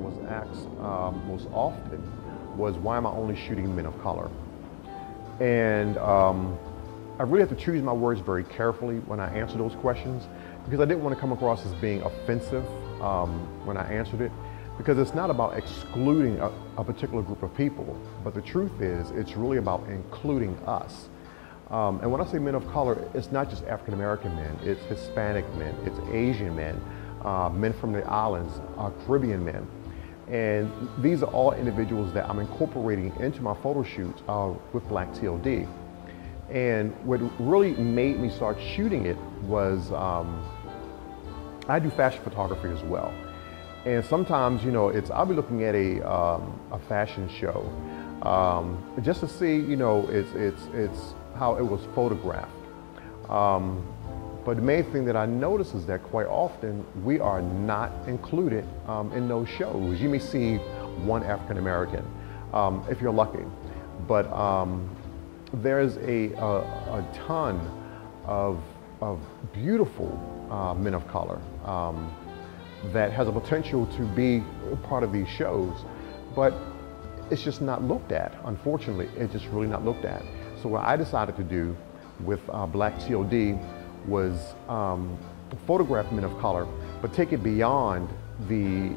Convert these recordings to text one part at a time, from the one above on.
was asked most often was, why am I only shooting men of color? And I really have to choose my words very carefully when I answer those questions, because I didn't want to come across as being offensive when I answered it, because it's not about excluding a particular group of people, but the truth is it's really about including us. And when I say men of color, it's not just African American men, it's Hispanic men, it's Asian men, men from the islands, Caribbean men. And these are all individuals that I'm incorporating into my photo shoots with Black TLD. And what really made me start shooting it was, I do fashion photography as well. And sometimes, you know, I'll be looking at a fashion show just to see, you know, it's how it was photographed. But the main thing that I notice is that quite often we are not included in those shows. You may see one African American if you're lucky, but there's a ton of beautiful men of color that has a potential to be part of these shows, but it's just not looked at. Unfortunately, it's just really not looked at. So what I decided to do with Black TLD was photograph men of color, but take it beyond the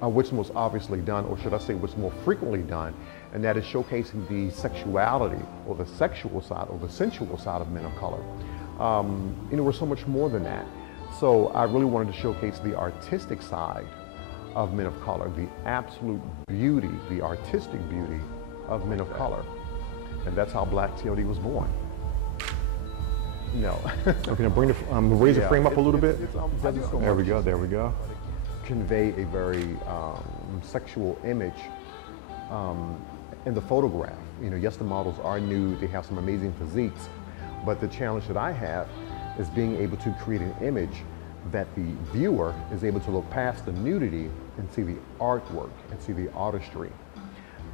what's most obviously done, or should I say what's more frequently done, and that is showcasing the sexuality or the sexual side or the sensual side of men of color. You know, we're so much more than that. So I really wanted to showcase the artistic side of men of color, the absolute beauty, the artistic beauty of men of color. And that's how Black TLD was born. No. Okay, now bring the, raise the frame up a little bit. There we go, there we go. Convey a very sexual image in the photograph. You know, yes, the models are nude, they have some amazing physiques, but the challenge that I have is being able to create an image that the viewer is able to look past the nudity and see the artwork and see the artistry.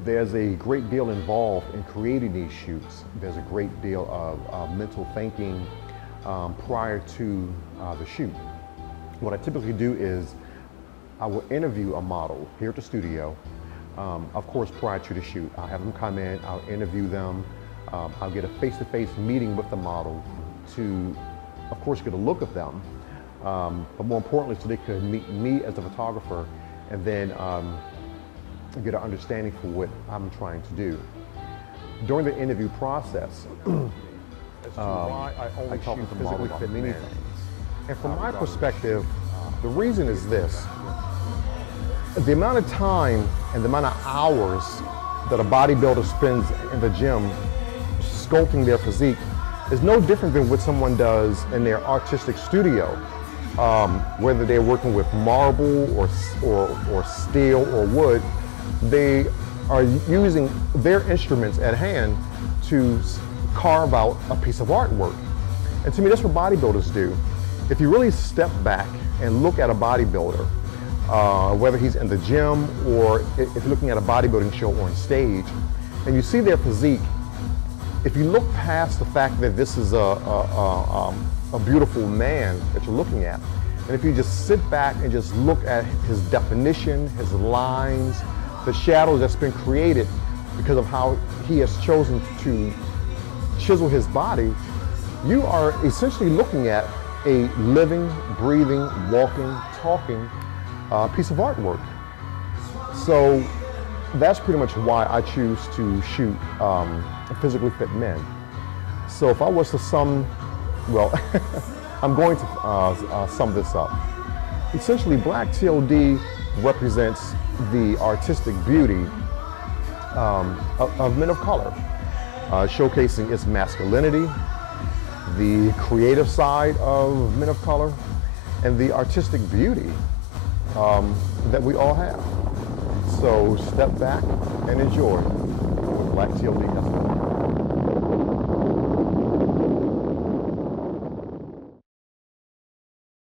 There's a great deal involved in creating these shoots. There's a great deal of mental thinking prior to the shoot. What I typically do is I will interview a model here at the studio. Of course, prior to the shoot, I'll have them come in, I'll interview them, I'll get a face-to-face meeting with the model to, of course, get a look at them, but more importantly, so they could meet me as a photographer and then get an understanding for what I'm trying to do. During the interview process, I talk with the model about many things. And from my perspective, the reason is this. The amount of time and the amount of hours that a bodybuilder spends in the gym sculpting their physique is no different than what someone does in their artistic studio, whether they're working with marble or steel or wood. They are using their instruments at hand to carve out a piece of artwork. And to me, that's what bodybuilders do. If you really step back and look at a bodybuilder, whether he's in the gym or if you're looking at a bodybuilding show or on stage, and you see their physique, if you look past the fact that this is a beautiful man that you're looking at, and if you just sit back and just look at his definition, his lines, the shadows that's been created because of how he has chosen to chisel his body, you are essentially looking at a living, breathing, walking, talking piece of artwork. So that's pretty much why I choose to shoot physically fit men. So if I was to sum, well, I'm going to sum this up. Essentially, Black TLD represents the artistic beauty of men of color, showcasing its masculinity, the creative side of men of color, and the artistic beauty that we all have. So step back and enjoy what Black TLD has to offer.